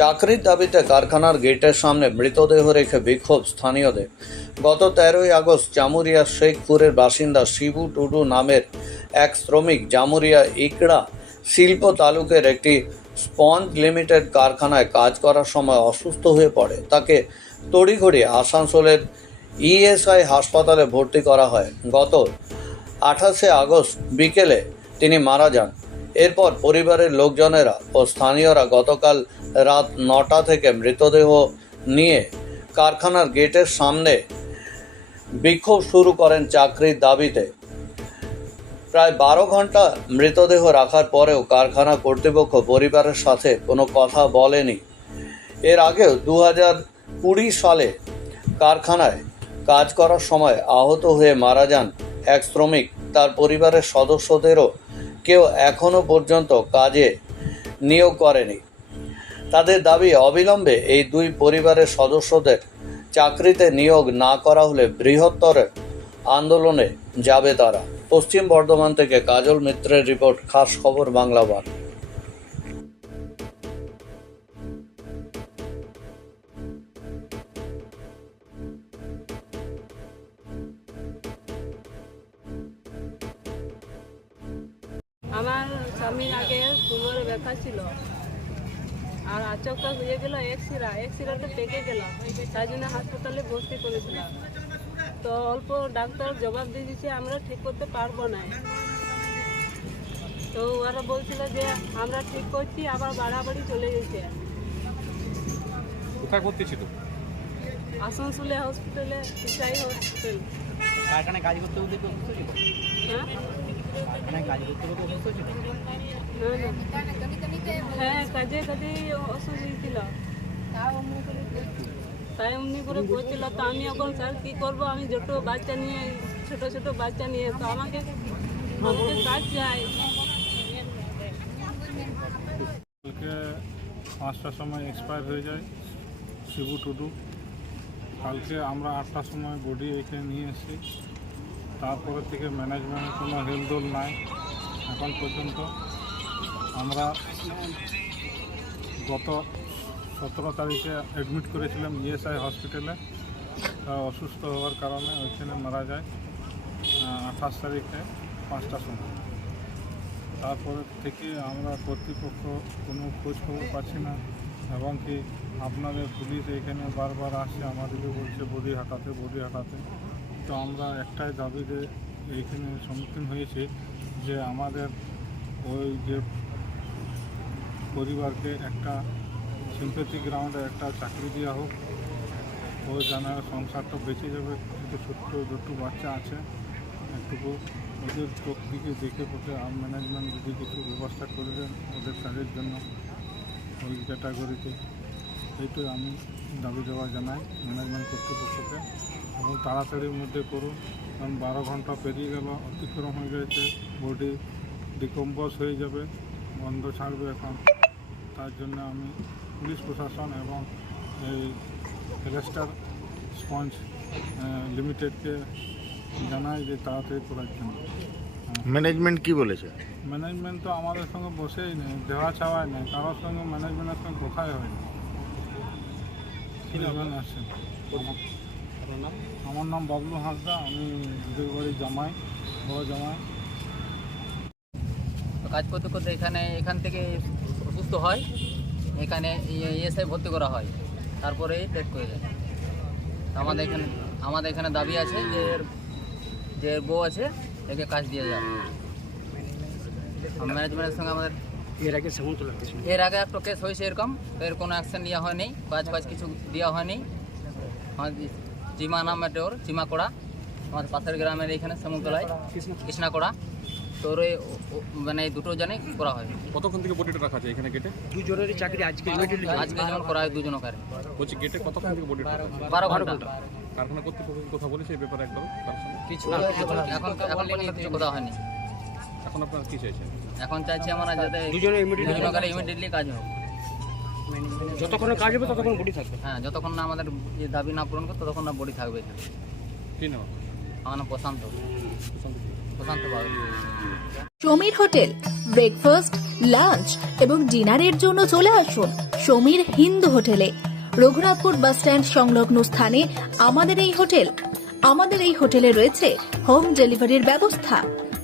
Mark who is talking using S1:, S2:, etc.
S1: চাকরির দাবিতে কারখানার গেটের সামনে মৃতদেহ রেখে বিক্ষোভ স্থানীয়দের। গত তেরোই আগস্ট জামুরিয়া শেখপুরের বাসিন্দা শিবু টুডু নামের এক শ্রমিক জামুরিয়া ইকড়া শিল্প তালুকের একটি স্পঞ্জ লিমিটেড কারখানায় কাজ করার সময় অসুস্থ হয়ে পড়ে। তাকে তড়িঘড়ি আসানসোলের ইএসআই হাসপাতালে ভর্তি করা হয়। গত আঠাশে আগস্ট বিকেলে তিনি মারা যান। এরপর পরিবারের লোকজনেরা ও স্থানীয়রা গতকাল রাত নটা থেকে মৃতদেহ নিয়ে কারখানার গেটের সামনে বিক্ষোভ শুরু করেন চাকরির দাবিতে। প্রায় বারো ঘণ্টা মৃতদেহ রাখার পরেও কারখানা কর্তৃপক্ষ পরিবারের সাথে কোনো কথা বলেনি। এর আগেও দু হাজার কুড়ি সালে কারখানায় কাজ করার সময় আহত হয়ে মারা যান এক শ্রমিক। তার পরিবারের সদস্যদেরও কেউ এখনও পর্যন্ত কাজে নিয়োগ করেনি। তাদের দাবি অবিলম্বে এই দুই পরিবারের সদস্যদের চাকরিতে নিয়োগ না করা হলে বৃহত্তর আন্দোলনে যাবে তারা। পশ্চিম বর্ধমান থেকে কাজল মিত্রের রিপোর্ট, খাস খবর বাংলা বার
S2: আমার স্বামীর আগে ব্যথা ছিল। আর আচকটা হয়ে গেল এক্সিরা এক্সিরাটা পেকে গেল। তাই জন্য হাসপাতালে ভর্তি করেছিলাম। তো অল্প ডাক্তার জবাব দিয়ে দিচ্ছে আমরা ঠিক করতে পারব না। তো ওরা বলছিল যে আমরা ঠিক করছি আবার বাড়াবাড়ি চলে গেছে।
S3: কোথায় ভর্তি ছিল?
S2: আসানসোলে হসপিটালে সিসাই হসপিটাল
S4: কারখানায় কাজ করতে
S2: হ্যাঁ? হ্যাঁ তাই করে আমি এখন স্যার কী করব? আমি বাচ্চা নিয়ে বাচ্চা নিয়ে আমাকে আমাকে কাজ চাই।
S3: কালকে পাঁচটার সময় এক্সপায়ার হয়ে যায়, শিবু টুডু। কালকে আমরা আটটার সময় বডি এখানে নিয়ে এসেছি। তারপরে থেকে ম্যানেজমেন্টের কোনো হেলদোল নাই, এখন পর্যন্ত। আমরা গত সতেরো তারিখে অ্যাডমিট করেছিলাম ইএসআই হসপিটালে অসুস্থ হওয়ার কারণে ওইখানে মারা যায় আঠাশ তারিখে পাঁচটার সময়। তারপরে থেকে আমরা কর্তৃপক্ষ কোনো খোঁজখবর পাচ্ছি না, এবং কি আপনাদের পুলিশ এখানে বারবার আসছে, আমাদেরকে বলছে বডি হাঁটাতে বডি হাঁটাতে তো আমরা একটাই দাবিতে এইখানে সম্মুখীন হয়েছি যে আমাদের ওই যে পরিবারকে একটা সিম্পেথি গ্রাউন্ডে একটা চাকরি দেওয়া হোক। ও যেন সংসারটা বেঁচে যাবে। কিন্তু ছোট্ট দুটো বাচ্চা আছে। একটুকু ওদের চোখ দিকে দেখে পথে আর ম্যানেজমেন্ট যদি কিছু ব্যবস্থা করে দেন ওদের কাজের জন্য ওই ক্যাটাগরিতে এইটাই আমি দাবি দেওয়া জানাই ম্যানেজমেন্ট কর্তৃপক্ষকে। এবং তাড়াতাড়ির মধ্যে করুন। কারণ বারো ঘণ্টা পেরিয়ে গেল অতিক্রম হয়ে গেছে বডি ডিকম্পোজ হয়ে যাবে বন্ধ ছাড়বে এখন। তার জন্য আমি পুলিশ প্রশাসন এবং এই রেস্টার স্পঞ্জ লিমিটেডকে জানাই যে তাড়াতাড়ি করার জন্য।
S5: ম্যানেজমেন্ট কি বলেছে?
S3: ম্যানেজমেন্ট তো আমাদের সঙ্গে বসেই নেই দেওয়া চাওয়াই নেই কারোর সঙ্গে ম্যানেজমেন্টের সঙ্গে কথাই হয় না। ম্যানেজমেন্ট আসছেন আমার- নাম বাবলু হাঁসদা আমি দুধের বাড়ি জামাই বড় জামাই।
S4: তো কাজ করতে করতে এখানে এখান থেকে অসুস্থ হয় এখানে ইএসআই ভর্তি করা হয় তারপরে ডেট করে যায়। আমাদের এখানে আমাদের এখানে দাবি আছে যে এর- যে বউ আছে একে কাজ দিয়ে যায় ম্যানেজমেন্টের সঙ্গে আমাদের
S6: এর আগে
S4: এর আগে একটা কেস হয়েছে এরকম এর কোনো অ্যাকশন নেওয়া হয়নি কাজ ফাজ কিছু দেওয়া হয়নি। আমাদের চিমা নাম একটা ওর চিমাকোড়া আমার পাশের গ্রামের এইখানে শ্যামতলায় কৃষ্ণাকোড়া। তো ওর এই ও- ও- মানে এই দুটো জানে করা হয়।
S7: কতক্ষণ থেকে বডিটা রাখা আছে এখানে গেটে
S6: দুজনেরই চাকরি আজকে
S4: আজকে যেমন করা হয় দুজন কারে।
S7: বলছি গেটে কতক্ষণ থেকে বডিটা রাখা
S4: বারো ঘণ্টা।
S7: কারখানা কর্তৃপক্ষ কথা বলেছে এই ব্যাপারে তার
S4: কিছু এখন এখন কিছু কথা হয়নি।
S7: এখন আপনারা কি চাইছেন?
S4: এখন চাইছি আমরা যাতে
S6: দুজনে ইমিডিয়েটলি
S4: দুজন কারে ইমিডিয়েটলি কাজ হোক।
S6: যতক্ষণ কাজ হবে ততক্ষণ বডি থাকবে।
S4: হ্যাঁ যতক্ষণ না আমাদের এই দাবি না পূরণ করে ততক্ষণ না বডি থাকবে এখানে।
S7: কি নাম?
S4: আমার নাম প্রশান্ত। প্রশান্ত বাবু
S8: সমীর হোটেল ব্রেকফাস্ট লাঞ্চ এবং ডিনারের জন্য চলে আসুন সমীর হিন্দু হোটেলে। রঘুনাথপুর বাস স্ট্যান্ড সংলগ্ন স্থানে আমাদের এই হোটেল। আমাদের এই হোটেলে রয়েছে হোম ডেলিভারির ব্যবস্থা।